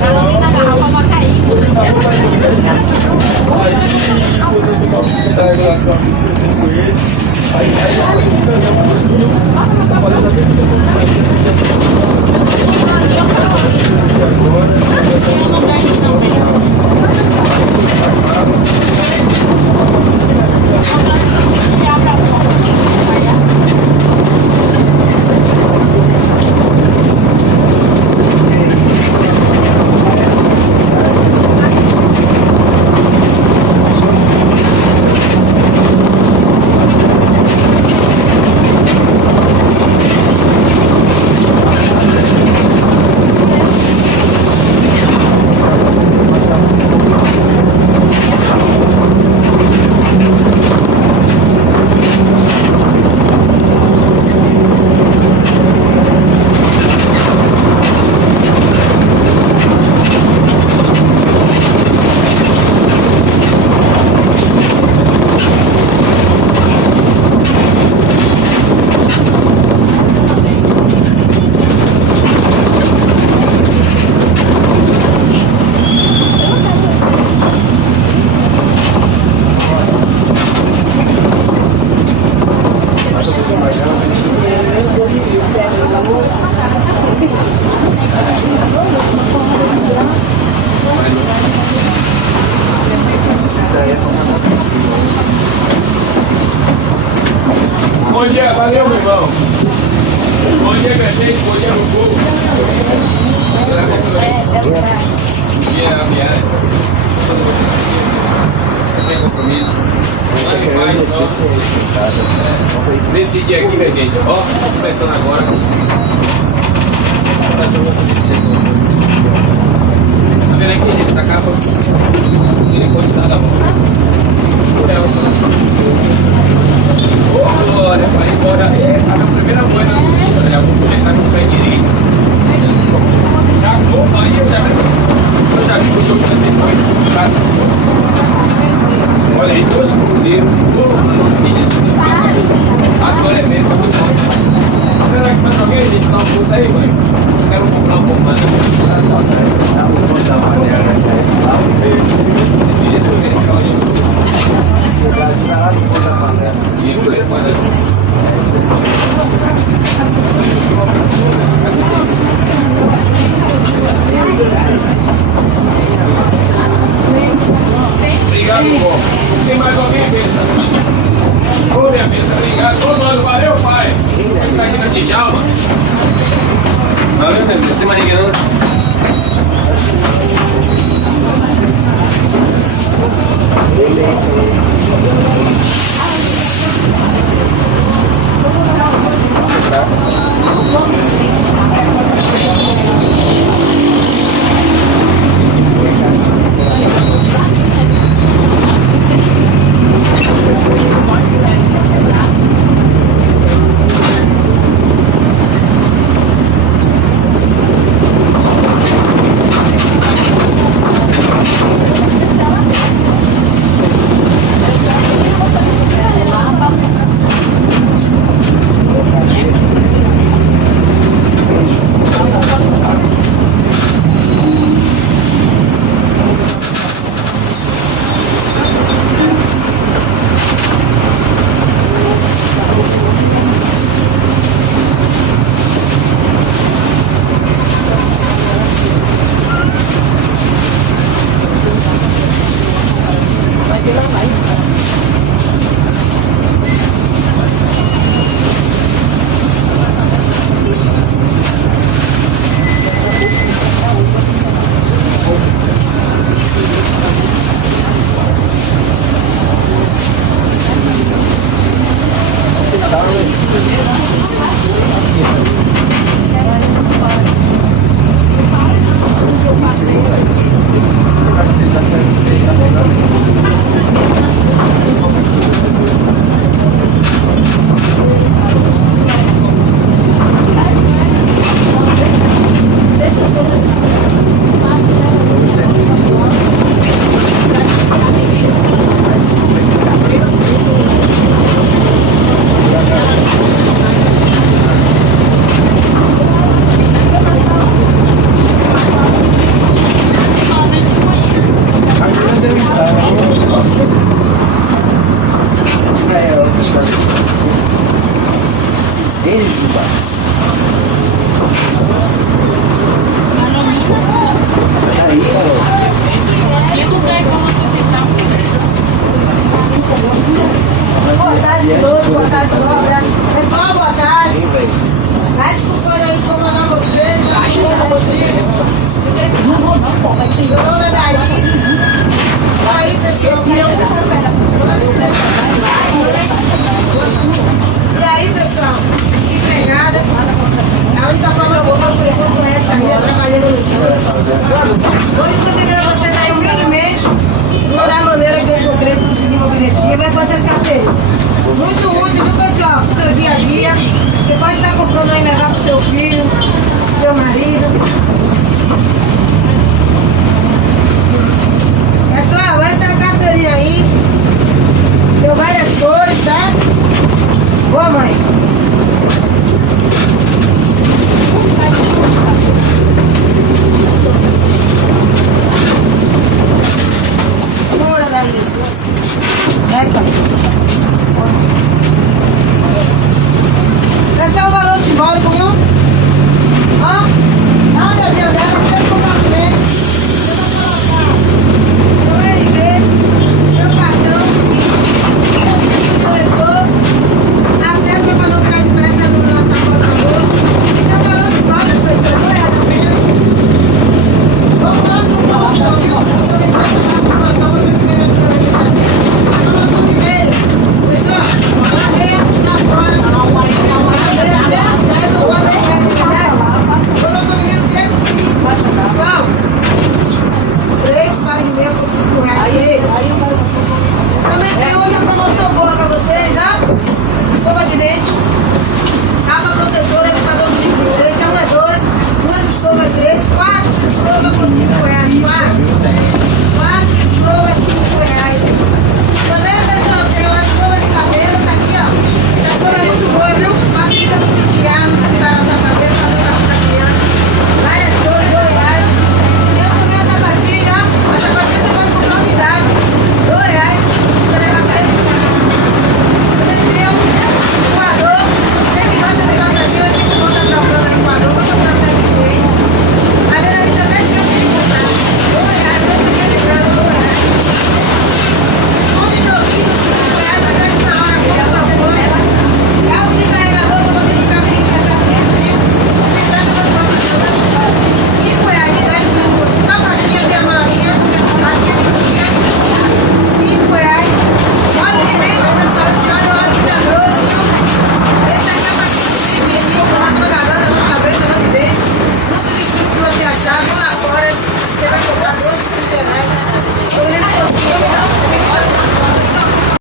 Carolina garrafa pra cair. Bom dia, valeu, meu irmão. Bom dia, minha gente. Bom dia, Rubu. Bom dia, Biara. Sem compromisso. Nesse dia aqui, minha gente, ó, começando agora. Tá vendo aqui, gente, essa capa siliconizada, olha, vai embora. É a primeira coisa, eu vou começar com o pé direito. Já vou, aí eu já vi que o jogo vai ser mais. Olha aí, dois cruzeiros, a senhora é bem, essa muito bom. Será que mais alguém, gente, dá uma força aí, mãe? Eu quero comprar um pouco mais. Obrigado, pô. Tem mais alguém, Bessa? Ô, minha Bessa, obrigado. Ô, mano, valeu, pai. Vou ficar aqui na Djalma. Valeu, minha Bessa. Tem mais ninguém, não? E vai fazer essa carteira. Muito útil, viu, pessoal? Pro seu dia a dia. Você pode estar comprando aí, levar pro seu filho, pro seu marido. Pessoal, essa é a carteirinha aí. Deu várias cores, tá? Boa, mãe. Bora, Dalisa. Epa. Esse é o valor simbólico, viu? Ó. Nada de andar, não tem compartimento. Eu vou colocar o RG, seu cartão, o eleitor, a cédula para não ficar expressa no nosso computador. Esse é o valor simbólico, pessoal. Não é a pena. Vamos lá com promoção, viu? Eu estou lembrando da promoção, vocês que querem ter a promoção de meia. Pessoal, a meia está fora. A meia até as 10 ou 4 reais, entendeu? Quando eu estou vendendo 3 por 5. Pessoal, 3 para e meio por 5 reais. 3. Também tem outra promoção boa para vocês, ó. Escova de dente, capa protetora, limpador de livro 3, já não é 2, 2 escovas 3, 4 escovas por 5 reais, 4.